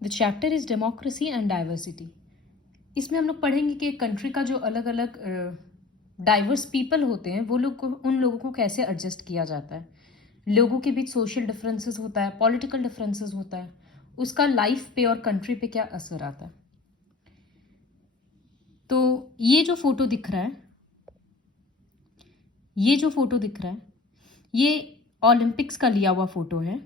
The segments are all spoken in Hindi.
The chapter is democracy and diversity. इसमें हम लोग पढ़ेंगे कि एक कंट्री का जो अलग अलग डाइवर्स पीपल होते हैं वो लोग को उन लोगों को कैसे एडजस्ट किया जाता है। लोगों के बीच सोशल डिफरेंसेस होता है, पॉलिटिकल डिफरेंसेस होता है, उसका लाइफ पे और कंट्री पे क्या असर आता है। तो ये जो फोटो दिख रहा है ये ओलंपिक्स का लिया हुआ फोटो है।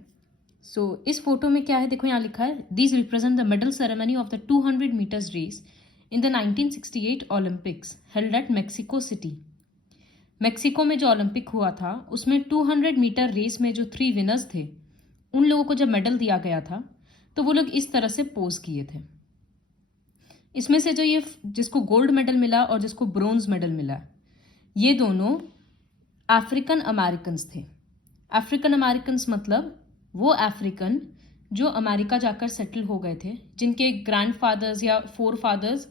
इस फोटो में क्या है, देखो यहाँ लिखा है these represent the medal ceremony of the 200 meters race in the 1968 Olympics held at Mexico City. Mexico में जो ओलंपिक हुआ था उसमें 200 मीटर रेस में जो 3 विनर्स थे उन लोगों को जब मेडल दिया गया था तो वो लोग इस तरह से पोज किए थे। इसमें से जो ये जिसको गोल्ड मेडल मिला और जिसको ब्रोंज मेडल मिला ये दोनों अफ्रीकन अमेरिकन्स थे। अफ्रीकन अमेरिकन्स मतलब वो अफ्रीकन जो अमेरिका जाकर सेटल हो गए थे, जिनके ग्रैंडफादर्स या फोर फादर्स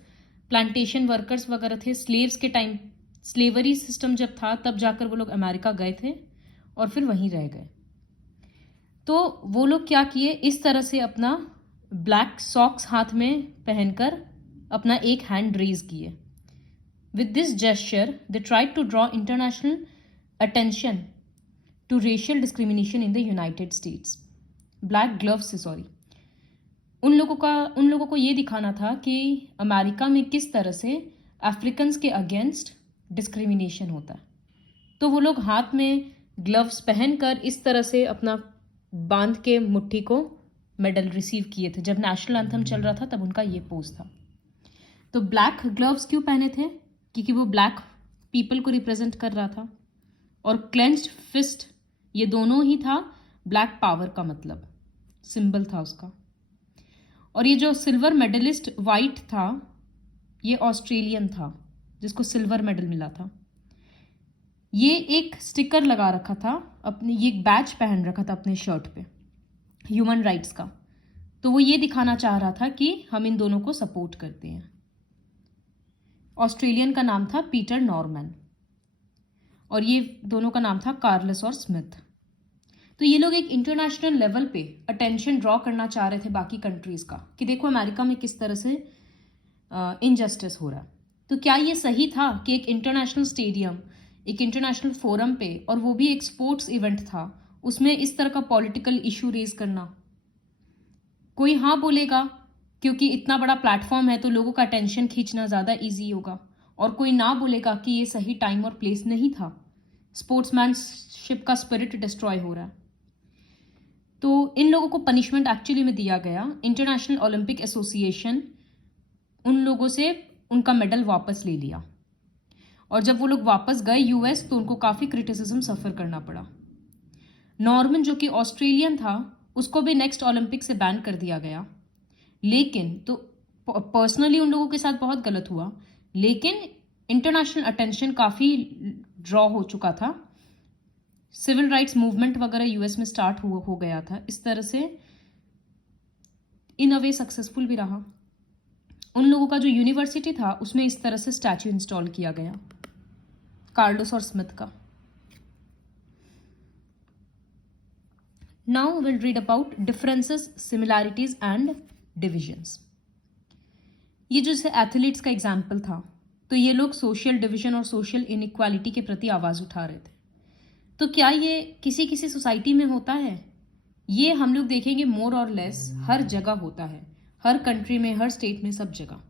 प्लांटेशन वर्कर्स वगैरह थे। स्लेव्स के टाइम स्लेवरी सिस्टम जब था तब जाकर वो लोग अमेरिका गए थे और फिर वहीं रह गए। तो वो लोग क्या किए, इस तरह से अपना ब्लैक सॉक्स हाथ में पहनकर अपना एक हैंड रेज किए। With this gesture they tried to draw international attention to racial discrimination in the United States. Black gloves से सॉरी उन लोगों को ये दिखाना था कि अमेरिका में किस तरह से अफ्रीकन्स के अगेंस्ट डिस्क्रिमिनेशन होता है। तो वो लोग हाथ में ग्लव्स पहनकर इस तरह से अपना बांध के मुट्ठी को मेडल रिसीव किए थे। जब नेशनल एंथम चल रहा था तब उनका ये पोज था। तो ब्लैक ग्लव्स क्यों पहने थे, क्योंकि वो ब्लैक पीपल को रिप्रेजेंट कर रहा था। और क्लेंच्ड फिस्ट ये दोनों ही था ब्लैक पावर का मतलब सिंबल था उसका। और ये जो सिल्वर मेडलिस्ट वाइट था ये ऑस्ट्रेलियन था जिसको सिल्वर मेडल मिला था। ये एक स्टिकर लगा रखा था अपने, ये एक बैच पहन रखा था अपने शर्ट पे ह्यूमन राइट्स का। तो वो ये दिखाना चाह रहा था कि हम इन दोनों को सपोर्ट करते हैं। ऑस्ट्रेलियन का नाम था पीटर नॉर्मन और ये दोनों का नाम था कार्लस और स्मिथ। तो ये लोग एक international level pay attention draw करना चाह रहे थे बाकी कंट्रीज का कि देखो अमेरिका में किस तरह से इनजस्टिस हो रहा है। तो क्या ये सही था कि एक इंटरनेशनल स्टेडियम, एक इंटरनेशनल फोरम पे, और वो भी एक स्पोर्ट्स इवेंट था, उसमें इस तरह का पॉलिटिकल इशू रेज करना? कोई हाँ बोलेगा क्योंकि इतना बड़ा प्लेटफॉर्म है तो लोगों का अटेंशन खींचना ज़्यादा ईजी होगा, और कोई ना बोलेगा कि ये सही टाइम और प्लेस नहीं था, स्पोर्ट्समैनशिप का स्पिरिट डिस्ट्रॉय हो रहा है। तो इन लोगों को पनिशमेंट एक्चुअली में दिया गया। इंटरनेशनल ओलंपिक एसोसिएशन उन लोगों से उनका मेडल वापस ले लिया, और जब वो लोग वापस गए यूएस तो उनको काफ़ी क्रिटिसिज्म सफ़र करना पड़ा। नॉर्मन जो कि ऑस्ट्रेलियन था उसको भी नेक्स्ट ओलंपिक से बैन कर दिया गया। लेकिन तो पर्सनली उन लोगों के साथ बहुत गलत हुआ, लेकिन इंटरनेशनल अटेंशन काफ़ी ड्रॉ हो चुका था। सिविल राइट्स मूवमेंट वगैरह यूएस में स्टार्ट हो गया था। इस तरह से इन अ वे सक्सेसफुल भी रहा। उन लोगों का जो यूनिवर्सिटी था उसमें इस तरह से स्टैचू इंस्टॉल किया गया कार्लोस और स्मिथ का। Now will read about differences, similarities and divisions. ये जो एथलीट्स का एग्जाम्पल था, तो ये लोग सोशल डिवीजन और सोशल इनइक्वालिटी के प्रति आवाज़ उठा रहे थे। तो क्या ये किसी किसी सोसाइटी में होता है? ये हम लोग देखेंगे मोर और लेस हर जगह होता है, हर कंट्री में, हर स्टेट में, सब जगह।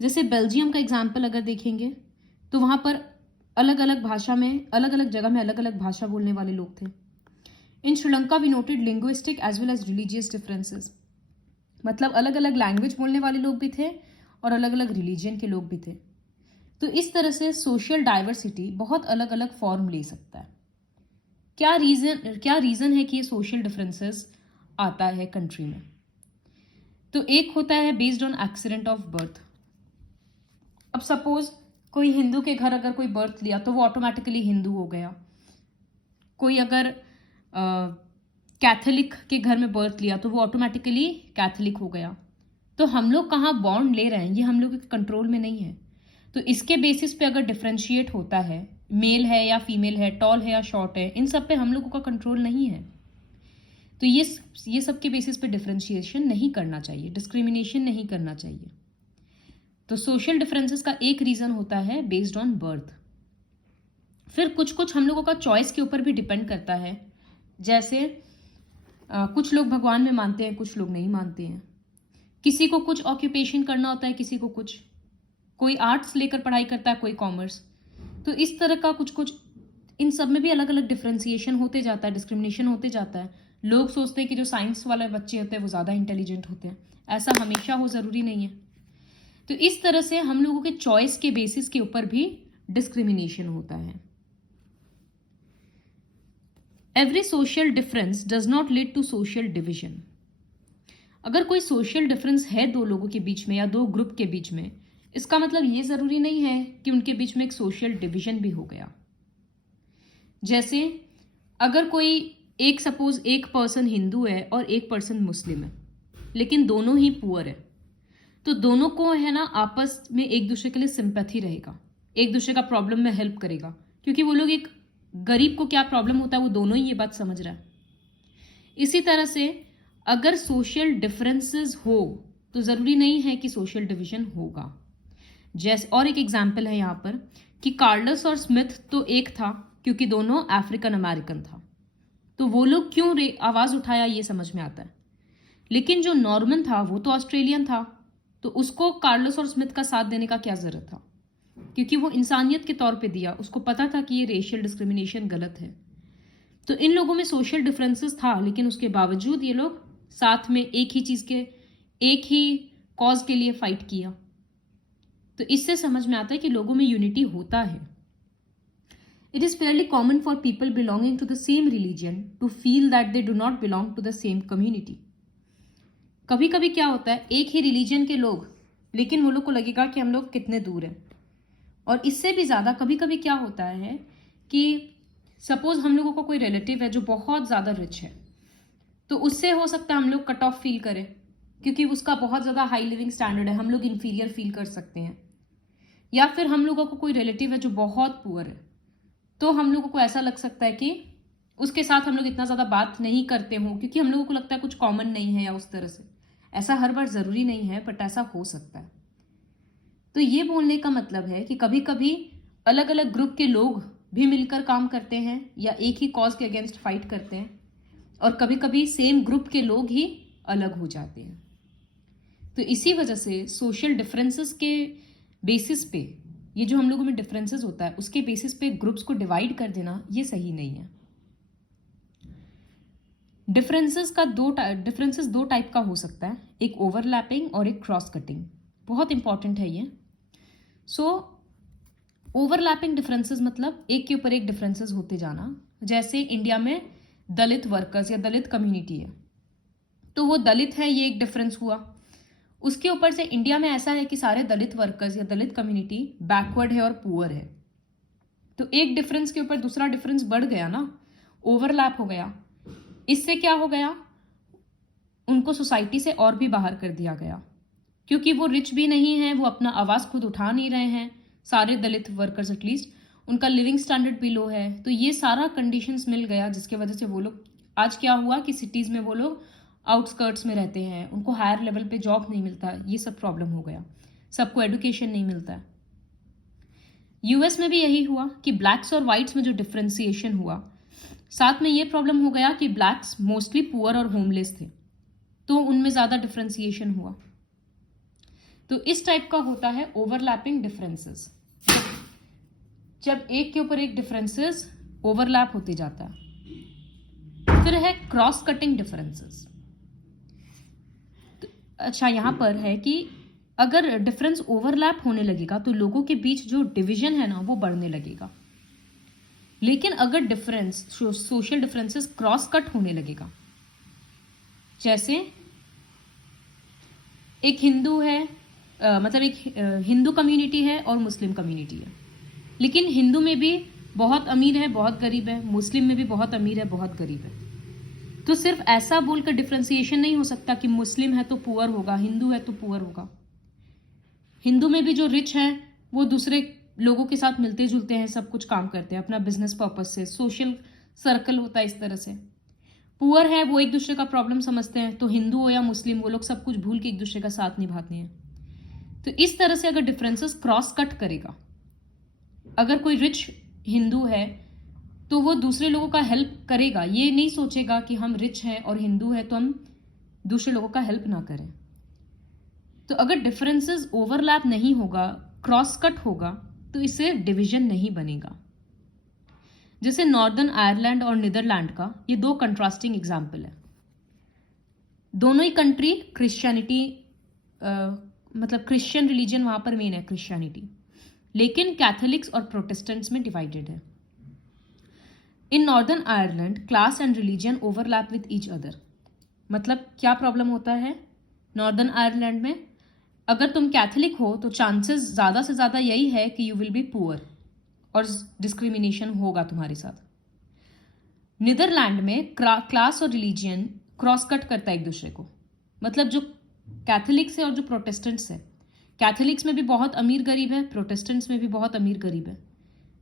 जैसे बेल्जियम का एग्जाम्पल अगर देखेंगे तो वहाँ पर अलग अलग भाषा में, अलग अलग जगह में अलग अलग भाषा बोलने वाले लोग थे। In Sri Lanka we noted linguistic as well as religious differences, मतलब अलग अलग लैंग्वेज बोलने वाले लोग भी थे और अलग अलग रिलीजन के लोग भी थे। तो इस तरह से सोशल डाइवर्सिटी बहुत अलग अलग फॉर्म ले सकता है। क्या रीज़न है कि ये सोशल डिफरेंसेस आता है कंट्री में? तो एक होता है based on accident of birth. अब सपोज कोई हिंदू के घर अगर कोई बर्थ लिया तो वो ऑटोमेटिकली हिंदू हो गया। कोई अगर कैथोलिक के घर में बर्थ लिया तो वो ऑटोमेटिकली कैथोलिक हो गया। तो हम लोग कहाँ बॉन्ड ले रहे हैं ये हम लोग के कंट्रोल में नहीं है। तो इसके बेसिस पे अगर डिफ्रेंशिएट होता है, मेल है या फीमेल है, टॉल है या शॉर्ट है, इन सब पे हम लोगों का कंट्रोल नहीं है। तो ये सब के बेसिस पे डिफ्रेंशिएशन नहीं करना चाहिए, डिस्क्रिमिनेशन नहीं करना चाहिए। तो सोशल डिफरेंसेस का एक रीज़न होता है बेस्ड ऑन बर्थ। फिर कुछ कुछ हम लोगों का चॉइस के ऊपर भी डिपेंड करता है। जैसे कुछ लोग भगवान में मानते हैं, कुछ लोग नहीं मानते हैं। किसी को कुछ ऑक्यूपेशन करना होता है, किसी को कुछ, कोई आर्ट्स लेकर पढ़ाई करता है, कोई कॉमर्स। तो इस तरह का कुछ कुछ, इन सब में भी अलग अलग डिफ्रेंसिएशन होते जाता है, डिस्क्रिमिनेशन होते जाता है। लोग सोचते हैं कि जो साइंस वाले बच्चे होते हैं वो ज़्यादा इंटेलिजेंट होते हैं, ऐसा हमेशा हो ज़रूरी नहीं है। तो इस तरह से हम लोगों के चॉइस के बेसिस के ऊपर भी डिस्क्रिमिनेशन होता है। Every social difference does not lead to social division. अगर कोई सोशल डिफरेंस है दो लोगों के बीच में या दो ग्रुप के बीच में, इसका मतलब ये ज़रूरी नहीं है कि उनके बीच में एक सोशल डिवीजन भी हो गया। जैसे अगर कोई सपोज एक पर्सन हिंदू है और एक पर्सन मुस्लिम है, लेकिन दोनों ही पुअर है, तो दोनों को है ना आपस में एक दूसरे के लिए सिंपैथी रहेगा, एक दूसरे का प्रॉब्लम में हेल्प करेगा, क्योंकि वो लोग, एक गरीब को क्या प्रॉब्लम होता है वो दोनों ही ये बात समझ रहा है। इसी तरह से अगर सोशल डिफरेंसेस हो तो ज़रूरी नहीं है कि सोशल डिवीजन होगा। जैसे और एक एग्जाम्पल है यहाँ पर कि कार्लस और स्मिथ तो एक था क्योंकि दोनों अफ्रीकन अमेरिकन था, तो वो लोग क्यों आवाज़ उठाया ये समझ में आता है। लेकिन जो नॉर्मन था वो तो ऑस्ट्रेलियन था, तो उसको कार्लस और स्मिथ का साथ देने का क्या ज़रूरत था, क्योंकि वो इंसानियत के तौर पे दिया, उसको पता था कि ये रेशियल डिस्क्रिमिनेशन गलत है। तो इन लोगों में सोशल डिफरेंसेस था, लेकिन उसके बावजूद ये लोग साथ में एक ही चीज़ के, एक ही कॉज के लिए फाइट किया। तो इससे समझ में आता है कि लोगों में यूनिटी होता है। It is fairly common for people belonging to the same religion to feel that they do not belong to the same community. कभी कभी क्या होता है, एक ही रिलीजन के लोग, लेकिन वो लोग को लगेगा कि हम लोग कितने दूर हैं। और इससे भी ज़्यादा कभी कभी क्या होता है कि सपोज हम लोगों का कोई रिलेटिव है जो बहुत ज़्यादा रिच है, तो उससे हो सकता है हम लोग कट ऑफ फील करें, क्योंकि उसका बहुत ज़्यादा हाई लिविंग स्टैंडर्ड है, हम लोग इन्फीरियर फील कर सकते हैं। या फिर हम लोगों को कोई रिलेटिव है जो बहुत पुअर है, तो हम लोगों को ऐसा लग सकता है कि उसके साथ हम लोग इतना ज़्यादा बात नहीं करते हों, क्योंकि हम लोगों को लगता है कुछ कॉमन नहीं है या उस तरह से। ऐसा हर बार ज़रूरी नहीं है, बट ऐसा हो सकता है। तो ये बोलने का मतलब है कि कभी कभी अलग अलग ग्रुप के लोग भी मिलकर काम करते हैं या एक ही कॉज के अगेंस्ट फाइट करते हैं, और कभी कभी सेम ग्रुप के लोग ही अलग हो जाते हैं। तो इसी वजह से सोशल डिफरेंसेस के बेसिस पे, ये जो हम लोगों में डिफरेंसेस होता है उसके बेसिस पे ग्रुप्स को डिवाइड कर देना ये सही नहीं है। डिफरेंसेस दो टाइप का हो सकता है, एक ओवरलैपिंग और एक क्रॉस कटिंग। बहुत इंपॉर्टेंट है ये। सो ओवरलैपिंग डिफरेंसेस मतलब एक के ऊपर एक डिफरेंसेस होते जाना। जैसे इंडिया में दलित वर्कर्स या दलित कम्युनिटी है, तो वो दलित है, ये एक डिफरेंस हुआ। उसके ऊपर से इंडिया में ऐसा है कि सारे दलित वर्कर्स या दलित कम्युनिटी बैकवर्ड है और पुअर है, तो एक डिफरेंस के ऊपर दूसरा डिफरेंस बढ़ गया ना, ओवरलैप हो गया। इससे क्या हो गया, उनको सोसाइटी से और भी बाहर कर दिया गया, क्योंकि वो रिच भी नहीं है, वो अपना आवाज़ खुद उठा नहीं रहे हैं। सारे दलित वर्कर्स एटलीस्ट, उनका लिविंग स्टैंडर्ड भी लो है। तो ये सारा कंडीशंस मिल गया, जिसके वजह से वो लोग, आज क्या हुआ कि सिटीज़ में वो लोग आउटस्कर्ट्स में रहते हैं, उनको हायर लेवल पे जॉब नहीं मिलता, ये सब प्रॉब्लम हो गया। सबको एडुकेशन नहीं मिलता है। यूएस में भी यही हुआ कि ब्लैक्स और वाइट्स में जो डिफ्रेंसिएशन हुआ, साथ में ये प्रॉब्लम हो गया कि ब्लैक्स मोस्टली पुअर और होमलेस थे, तो उनमें ज़्यादा डिफ्रेंसिएशन हुआ। तो इस टाइप का होता है ओवरलैपिंग डिफरेंसेस, जब एक के ऊपर एक डिफरेंसेस ओवरलैप होते जाता है। फिर है क्रॉस कटिंग डिफरेंसेस। अच्छा, यहाँ पर है कि अगर डिफरेंस ओवरलैप होने लगेगा तो लोगों के बीच जो डिवीजन है ना वो बढ़ने लगेगा। लेकिन अगर difference, social differences cross cut होने लगेगा, जैसे एक हिंदू है, मतलब एक हिंदू कम्युनिटी है और मुस्लिम कम्युनिटी है, लेकिन हिंदू में भी बहुत अमीर है, बहुत गरीब है, मुस्लिम में भी बहुत अमीर है, बहुत गरीब है। तो सिर्फ ऐसा बोलकर डिफ्रेंसिएशन नहीं हो सकता कि मुस्लिम है तो पुअर होगा, हिंदू है तो पुअर होगा। हिंदू में भी जो रिच हैं वो दूसरे लोगों के साथ मिलते जुलते हैं, सब कुछ काम करते हैं अपना बिजनेस पर्पस से, सोशल सर्कल होता है इस तरह से। पुअर है वो एक दूसरे का प्रॉब्लम समझते हैं, तो हिंदू हो या मुस्लिम वो लोग सब कुछ भूल के एक दूसरे का साथ निभाते हैं। तो इस तरह से अगर डिफरेंसेस क्रॉस कट करेगा, अगर कोई रिच हिंदू है तो वो दूसरे लोगों का हेल्प करेगा, ये नहीं सोचेगा कि हम रिच हैं और हिंदू है तो हम दूसरे लोगों का हेल्प ना करें। तो अगर डिफरेंसेस ओवरलैप नहीं होगा, क्रॉस कट होगा, तो इससे डिवीजन नहीं बनेगा। जैसे नॉर्दर्न आयरलैंड और नीदरलैंड का ये दो कंट्रास्टिंग एग्जाम्पल है। दोनों ही कंट्री क्रिश्चियनिटी, मतलब क्रिश्चियन रिलीजन वहां पर मेन है क्रिश्चियनिटी, लेकिन कैथोलिक्स और प्रोटेस्टेंट्स में डिवाइडेड है। In northern Ireland class and religion overlap with each other. मतलब क्या प्रॉब्लम होता है नॉर्दर्न आयरलैंड में, अगर तुम कैथोलिक हो तो चांसेस ज़्यादा से ज़्यादा यही है कि यू विल बी पुअर और डिस्क्रिमिनेशन होगा तुम्हारे साथ। नीदरलैंड में क्लास और रिलीजियन क्रॉस कट करता है एक दूसरे को। मतलब जो कैथोलिक्स है और जो प्रोटेस्टेंट्स है, कैथोलिक्स में भी बहुत अमीर गरीब है, प्रोटेस्टेंट्स में भी बहुत अमीर गरीब है।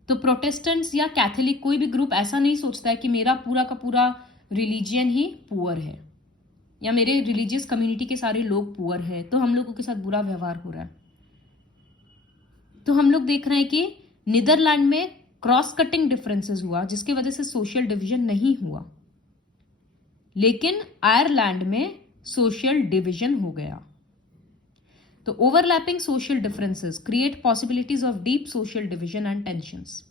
तो प्रोटेस्टेंट्स या कैथोलिक कोई भी ग्रुप ऐसा नहीं सोचता है कि मेरा पूरा का पूरा रिलीजियन ही पुअर है या मेरे रिलीजियस कम्युनिटी के सारे लोग पुअर है तो हम लोगों के साथ बुरा व्यवहार हो रहा है। तो हम लोग देख रहे हैं कि नीदरलैंड में क्रॉस कटिंग डिफरेंसेस हुआ जिसकी वजह से सोशल डिवीजन नहीं हुआ, लेकिन आयरलैंड में सोशल डिवीजन हो गया। तो overlapping social differences create possibilities of deep social division and tensions,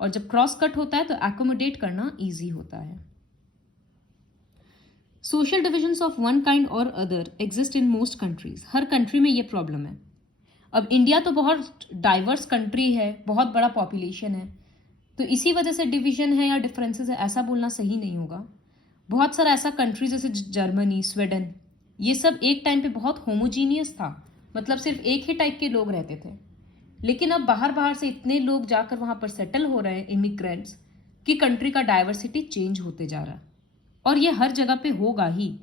और जब क्रॉस कट होता है तो एकोमोडेट करना ईजी होता है। Social divisions of one kind और other exist in most countries. हर कंट्री में ये प्रॉब्लम है। अब इंडिया तो बहुत डाइवर्स कंट्री है, बहुत बड़ा पॉपुलेशन है, तो इसी वजह से डिवीजन है या डिफरेंसेस है ऐसा बोलना सही नहीं होगा। बहुत सारा ऐसा कंट्री जैसे जर्मनी, स्वीडन, ये सब एक टाइम पे बहुत होमोजीनियस था, मतलब सिर्फ एक ही टाइप के लोग रहते थे। लेकिन अब बाहर बाहर से इतने लोग जाकर वहाँ पर सेटल हो रहे हैं, इमिग्रेंट्स, कि कंट्री का डाइवर्सिटी चेंज होते जा रहा है। और ये हर जगह पे होगा ही।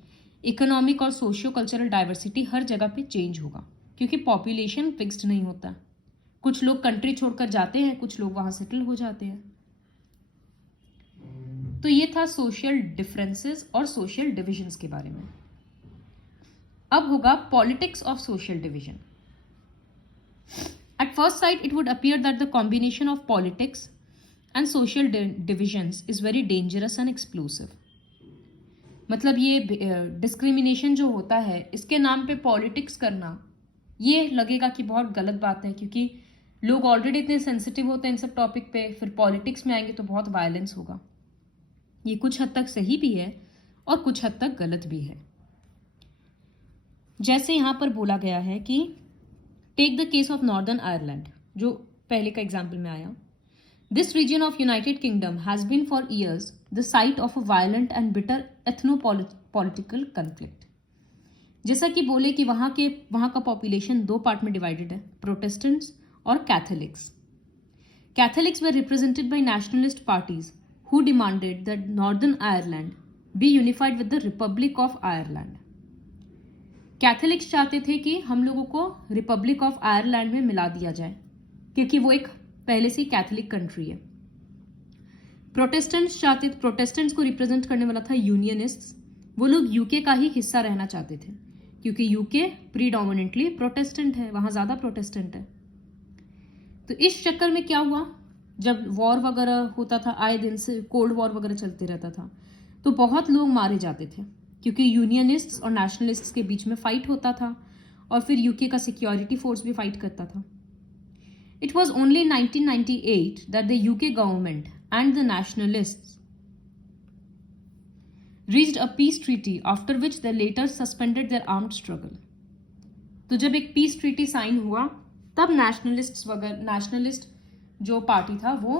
इकोनॉमिक और सोशियो कल्चरल डाइवर्सिटी हर जगह पे चेंज होगा, क्योंकि पॉपुलेशन फिक्स्ड नहीं होता। कुछ लोग कंट्री छोड़कर जाते हैं, कुछ लोग वहाँ सेटल हो जाते हैं। तो ये था सोशल डिफरेंसेस और सोशल डिविजन्स के बारे में। अब होगा politics of social division. At first sight, it would appear that the combination of politics and social divisions is very dangerous and explosive. मतलब ये डिस्क्रिमिनेशन जो होता है इसके नाम पे पॉलिटिक्स करना, ये लगेगा कि बहुत गलत बात है, क्योंकि लोग ऑलरेडी इतने सेंसिटिव होते हैं इन सब टॉपिक पे, फिर पॉलिटिक्स में आएंगे तो बहुत वायलेंस होगा। ये कुछ हद तक सही भी है और कुछ हद तक गलत भी है। जैसे यहाँ पर बोला गया है कि take the case of Northern Ireland, जो पहले का एग्जाम्पल में आया। This region of United Kingdom has been for years the site of a violent and bitter ethno political conflict. जैसा कि बोले कि वहाँ का पॉपुलेशन दो पार्ट में डिवाइडेड है, प्रोटेस्टेंट्स और Catholics. Catholics were represented by nationalist parties who demanded that Northern Ireland be unified with the Republic of Ireland. Catholics चाहते थे कि हम लोगों को रिपब्लिक ऑफ आयरलैंड में मिला दिया जाए, क्योंकि वो एक पहले से कैथोलिक कंट्री है। प्रोटेस्टेंट्स को रिप्रेजेंट करने वाला था यूनियनिस्ट्स। वो लोग यूके का ही हिस्सा रहना चाहते थे, क्योंकि यूके प्रीडोमिनेंटली प्रोटेस्टेंट है, वहां ज्यादा प्रोटेस्टेंट है। तो इस चक्कर में क्या हुआ, जब वॉर वगैरह होता था, आए दिन से कोल्ड वॉर वगैरह चलते रहता था, तो बहुत लोग मारे जाते थे, क्योंकि यूनियनिस्ट्स और नेशनलिस्ट्स के बीच में फाइट होता था और फिर यूके का सिक्योरिटी फोर्स भी फाइट करता था। It was only in 1998 that the UK government and the nationalists reached a peace treaty after which they later suspended their armed struggle. तो जब एक पीस ट्रीटी साइन हुआ तब नेशनलिस्ट जो पार्टी था वो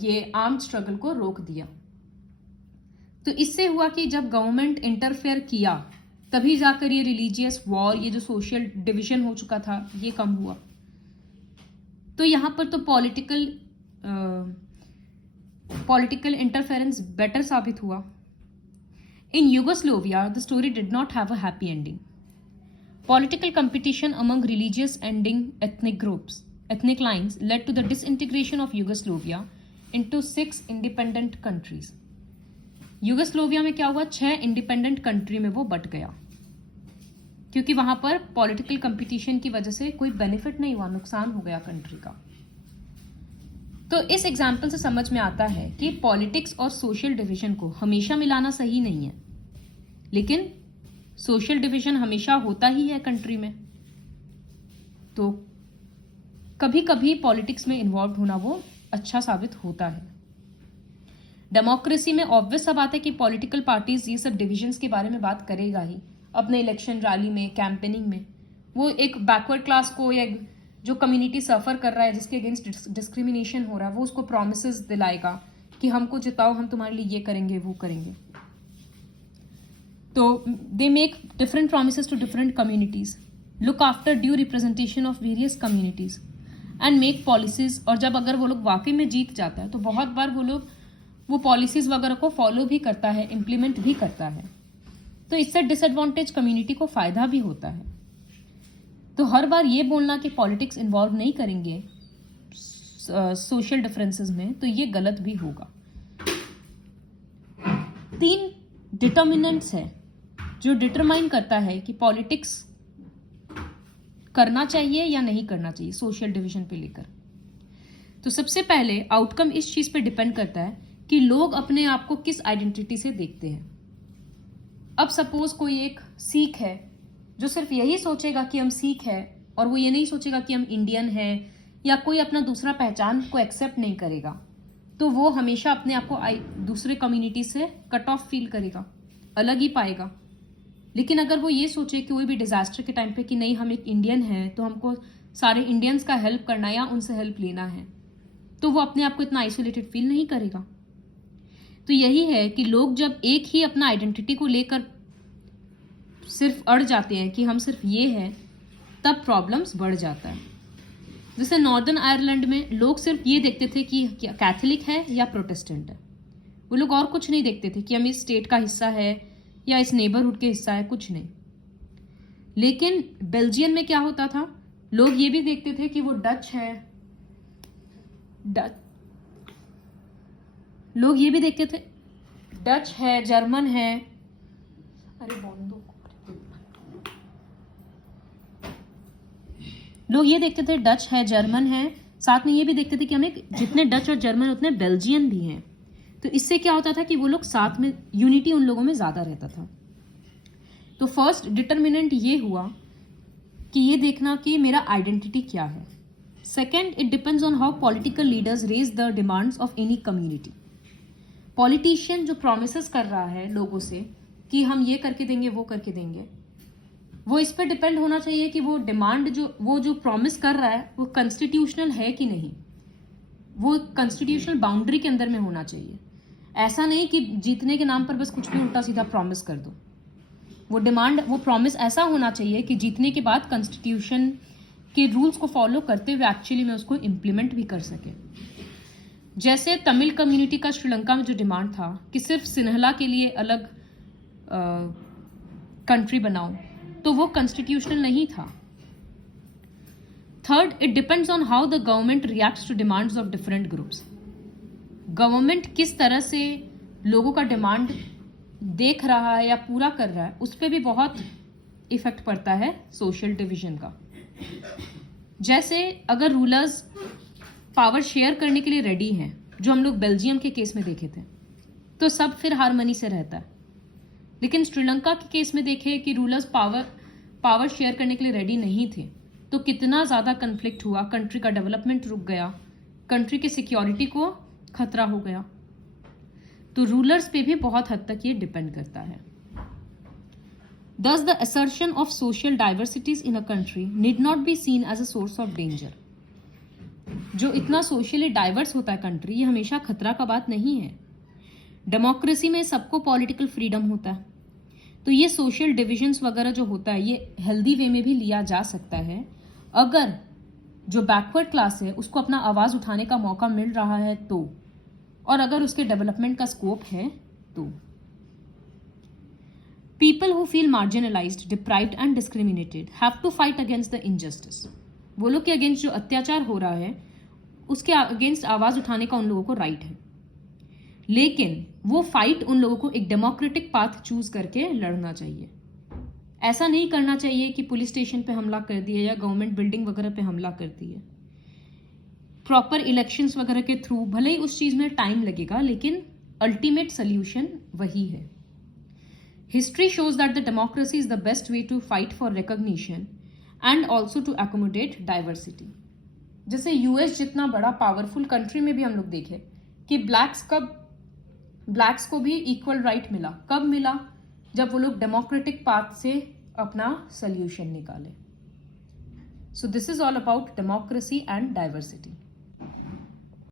ये आर्म्ड स्ट्रगल को रोक दिया। तो इससे हुआ कि जब गवर्नमेंट इंटरफेयर किया तभी जाकर ये रिलीजियस वॉर, ये जो सोशल डिवीजन हो चुका था, ये कम हुआ। तो यहाँ पर तो पॉलिटिकल इंटरफेरेंस बेटर साबित हुआ। In Yugoslavia the story did not have a happy ending. Political competition among religious ending ethnic lines led to the disintegration of Yugoslavia into 6 independent countries. यूगोस्लोविया में क्या हुआ, 6 इंडिपेंडेंट कंट्री में वो बट गया, क्योंकि वहां पर पॉलिटिकल कंपटीशन की वजह से कोई बेनिफिट नहीं हुआ, नुकसान हो गया कंट्री का। तो इस एग्जाम्पल से समझ में आता है कि पॉलिटिक्स और सोशल डिवीजन को हमेशा मिलाना सही नहीं है, लेकिन सोशल डिवीजन हमेशा होता ही है कंट्री में, तो कभी कभी पॉलिटिक्स में इन्वॉल्व होना वो अच्छा साबित होता है। डेमोक्रेसी में ऑब्वियस सा बात है कि पॉलिटिकल पार्टीज ये सब डिविजन्स के बारे में बात करेगा ही अपने इलेक्शन रैली में, कैंपेनिंग में। वो एक बैकवर्ड क्लास को या जो कम्युनिटी सफर कर रहा है, जिसके अगेंस्ट डिस्क्रिमिनेशन हो रहा है, वो उसको प्रोमिसेस दिलाएगा कि हमको जिताओ, हम तुम्हारे लिए ये करेंगे वो करेंगे। तो they make different promises to different communities, look after due representation of various communities and make policies. और जब अगर वो लोग वाकई में जीत जाता है तो बहुत बार वो लोग वो पॉलिसीज वगैरह को फॉलो भी करता है, इम्प्लीमेंट भी करता है। तो इससे डिसएडवांटेज कम्युनिटी को फायदा भी होता है। तो हर बार ये बोलना कि पॉलिटिक्स इन्वॉल्व नहीं करेंगे सोशल डिफरेंसेस में, तो ये गलत भी होगा। 3 डिटर्मिनेंट्स है जो डिटरमाइन करता है कि पॉलिटिक्स करना चाहिए या नहीं करना चाहिए सोशल डिवीजन पे लेकर। तो सबसे पहले आउटकम इस चीज पे डिपेंड करता है कि लोग अपने आप को किस आइडेंटिटी से देखते हैं। अब सपोज कोई एक सिख है जो सिर्फ यही सोचेगा कि हम सिख है, और वो ये नहीं सोचेगा कि हम इंडियन है, या कोई अपना दूसरा पहचान को एक्सेप्ट नहीं करेगा, तो वो हमेशा अपने आप को दूसरे कम्युनिटी से कट ऑफ फील करेगा, अलग ही पाएगा। लेकिन अगर वो ये सोचे कि कोई भी डिजास्टर के टाइम पे कि नहीं हम एक इंडियन है, तो हमको सारे इंडियंस का हेल्प करना है या उनसे हेल्प लेना है, तो वो अपने आप को इतना आइसोलेटेड फील नहीं करेगा। तो यही है कि लोग जब एक ही अपना आइडेंटिटी को लेकर सिर्फ अड़ जाते हैं कि हम सिर्फ ये हैं, तब प्रॉब्लम्स बढ़ जाता है। जैसे नॉर्दर्न आयरलैंड में लोग सिर्फ ये देखते थे कि क्या कैथोलिक है या प्रोटेस्टेंट है, वो लोग और कुछ नहीं देखते थे कि हम इस स्टेट का हिस्सा है या इस नेबरहुड के हिस्सा है, कुछ नहीं। लेकिन बेल्जियम में क्या होता था, लोग ये भी देखते थे कि वो डच है, लोग ये भी देखते थे डच है, जर्मन है, अरे बोंदो, लोग ये देखते थे डच है, जर्मन है, साथ में ये भी देखते थे कि हमें जितने डच और जर्मन उतने बेल्जियन भी हैं। तो इससे क्या होता था कि वो लोग साथ में, यूनिटी उन लोगों में ज्यादा रहता था। तो फर्स्ट डिटर्मिनेंट ये हुआ कि ये देखना कि मेरा आइडेंटिटी क्या है। Second, it depends on how political leaders raise the demands of any community. Politician जो प्रोमिसेस कर रहा है लोगों से कि हम ये करके देंगे वो करके देंगे, वो इस पर डिपेंड होना चाहिए कि वो डिमांड जो प्रॉमिस कर रहा है वो कॉन्स्टिट्यूशनल है कि नहीं, वो कॉन्स्टिट्यूशनल बाउंड्री के अंदर में होना चाहिए। ऐसा नहीं कि जीतने के नाम पर बस कुछ भी उल्टा सीधा प्रॉमिस कर दो। वो प्रॉमिस ऐसा होना चाहिए कि जीतने के बाद कॉन्स्टिट्यूशन के रूल्स को फॉलो करते हुए एक्चुअली में उसको इम्प्लीमेंट भी कर सके। जैसे तमिल कम्युनिटी का श्रीलंका में जो डिमांड था कि सिर्फ सिन्हला के लिए अलग कंट्री बनाओ, तो वो कॉन्स्टिट्यूशनल नहीं था। Third, it depends on how the government reacts to demands of different groups. Government किस तरह से लोगों का डिमांड देख रहा है या पूरा कर रहा है, उस पर भी बहुत इफेक्ट पड़ता है सोशल डिवीजन का। जैसे अगर रूलर्स पावर शेयर करने के लिए रेडी हैं, जो हम लोग बेल्जियम के केस में देखे थे, तो सब फिर हारमनी से रहता है। लेकिन श्रीलंका के केस में देखे कि रूलर्स पावर शेयर करने के लिए रेडी नहीं थे, तो कितना ज़्यादा कन्फ्लिक्ट हुआ, कंट्री का डेवलपमेंट रुक गया, कंट्री की सिक्योरिटी को खतरा हो गया। तो रूलर्स पे भी बहुत हद तक ये डिपेंड करता है। Thus, the assertion of social diversities in a country need not be seen as a source of danger. जो इतना सोशली डाइवर्स होता है कंट्री, ये हमेशा खतरा का बात नहीं है। डेमोक्रेसी में सबको पॉलिटिकल फ्रीडम होता है, तो ये सोशल डिविजन्स वगैरह जो होता है ये हेल्दी वे में भी लिया जा सकता है, अगर जो बैकवर्ड क्लास है उसको अपना आवाज उठाने का मौका मिल रहा है तो, और अगर उसके डेवलपमेंट का स्कोप है तो। People who feel marginalized, deprived and discriminated have to fight against the injustice. वो लोग के अगेंस्ट जो अत्याचार हो रहा है उसके अगेंस्ट आवाज उठाने का उन लोगों को राइट है। लेकिन वो फाइट उन लोगों को एक डेमोक्रेटिक पाथ चूज करके लड़ना चाहिए। ऐसा नहीं करना चाहिए कि पुलिस स्टेशन पे हमला कर दिया या गवर्नमेंट बिल्डिंग वगैरह पे हमला कर दिया। प्रॉपर इलेक्शंस वगैरह के थ्रू भले ही उस चीज में टाइम लगेगा, लेकिन अल्टीमेट सोल्यूशन वही है। History shows that the democracy is the best way to fight for recognition and also to accommodate diversity. जैसे यूएस जितना बड़ा पावरफुल कंट्री में भी हम लोग देखें कि ब्लैक्स को भी इक्वल राइट मिला। कब मिला? जब वो लोग डेमोक्रेटिक पाथ से अपना सोल्यूशन निकाले। So this is all about democracy and diversity.